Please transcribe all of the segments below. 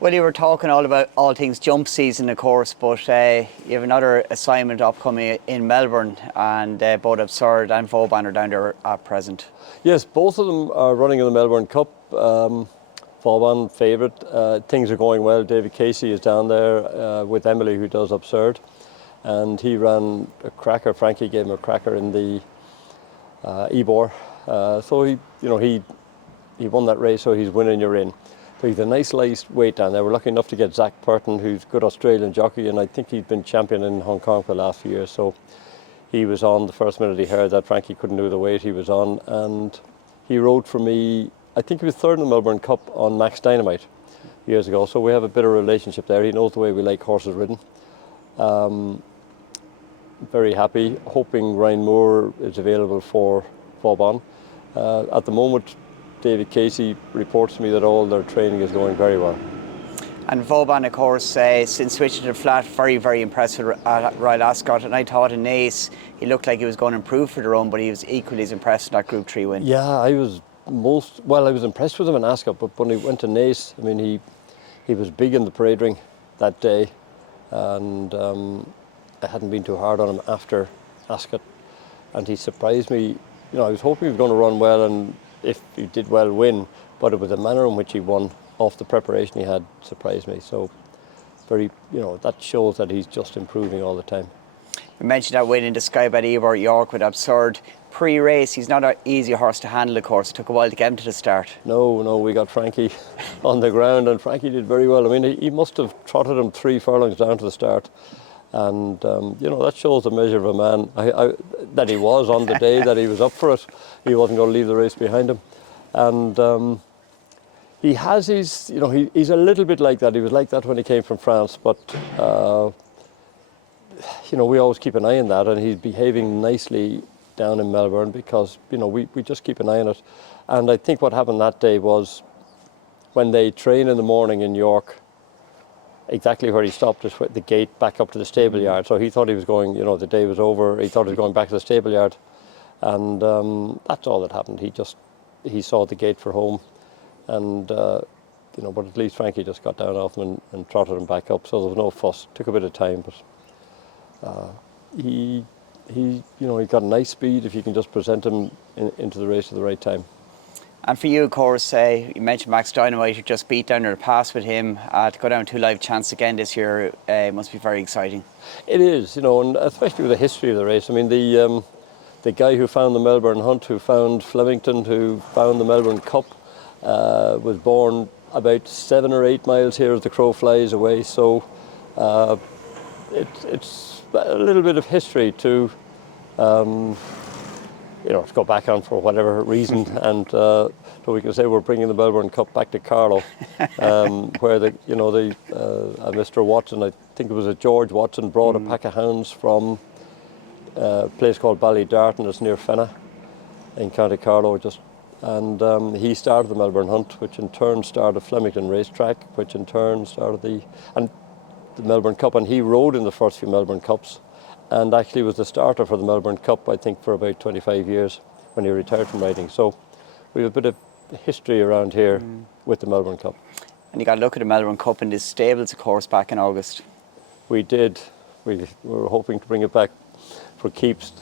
Well, you were talking all about all things jump season, of course, but you have another assignment upcoming in Melbourne, and both Absurde and Vauban are down there at present. Yes, both of them are running in the Melbourne Cup. Vauban favourite. Things are going well. David Casey is down there with Emily, who does Absurde, and he ran a cracker. Frankie gave him a cracker in the Ebor. So he won that race, so he's winning your in. So he's a nice light weight down there. We're lucky enough to get Zach Purton, who's a good Australian jockey, and I think he's been champion in Hong Kong for the last few years. So he was on the first minute he heard that Frankie couldn't do the weight, he was on, and he rode for me. I think he was third in the Melbourne Cup on Max Dynamite years ago. So we have a bit of a relationship there. He knows the way we like horses ridden. Very happy. Hoping Ryan Moore is available for Vauban. At the moment, David Casey reports to me that all their training is going very well. And Vauban, of course, since switching to flat, very, very impressive at Royal Ascot. And I thought in Naas, he looked like he was going to improve for the run, but he was equally as impressed in that Group 3 win. Yeah, I was impressed with him in Ascot, but when he went to Naas, I mean, he was big in the parade ring that day, and I hadn't been too hard on him after Ascot, and he surprised me. I was hoping he was going to run well, and if he did well, win, but it was the manner in which he won off the preparation he had surprised me. So that shows that he's just improving all the time. You mentioned that win in the Sky Bet Ebor at York with Absurde. Pre-race, he's not an easy horse to handle, of course. It took a while to get him to the start. No, we got Frankie on the ground, and Frankie did very well. I mean, he must have trotted him 3 furlongs down to the start. And, that shows the measure of a man that he was on the day that he was up for it. He wasn't going to leave the race behind him. And he has his, he's a little bit like that. He was like that when he came from France. But, we always keep an eye on that. And he's behaving nicely down in Melbourne because, we just keep an eye on it. And I think what happened that day was when they train in the morning in York, exactly where he stopped is the gate back up to the stable yard. So he thought he was going, the day was over. He thought he was going back to the stable yard. And that's all that happened. He saw the gate for home. And, but at least Frankie just got down off him and trotted him back up. So there was no fuss. Took a bit of time, but he got a nice speed if you can just present him into the race at the right time. And for you, of course, you mentioned Max Dynamite. You just beat down the pass with him. To go down 2 live chance again this year must be very exciting. It is, and especially with the history of the race. I mean, the guy who found the Melbourne Hunt, who found Flemington, who found the Melbourne Cup, was born about 7 or 8 miles here as the crow flies away. So it's a little bit of history to go back on for whatever reason, and so we can say we're bringing the Melbourne Cup back to Carlow, where Mr. Watson, I think it was a George Watson, brought a pack of hounds from a place called Ballydarton, it's near Fenagh in County Carlow, and he started the Melbourne Hunt, which in turn started Flemington Racetrack, which in turn started the Melbourne Cup, and he rode in the first few Melbourne Cups. And actually was the starter for the Melbourne Cup, I think, for about 25 years when he retired from riding. So we have a bit of history around here with the Melbourne Cup. And you got to look at the Melbourne Cup in the stables, of course, back in August. We did. We were hoping to bring it back for keeps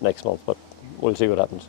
next month, but we'll see what happens.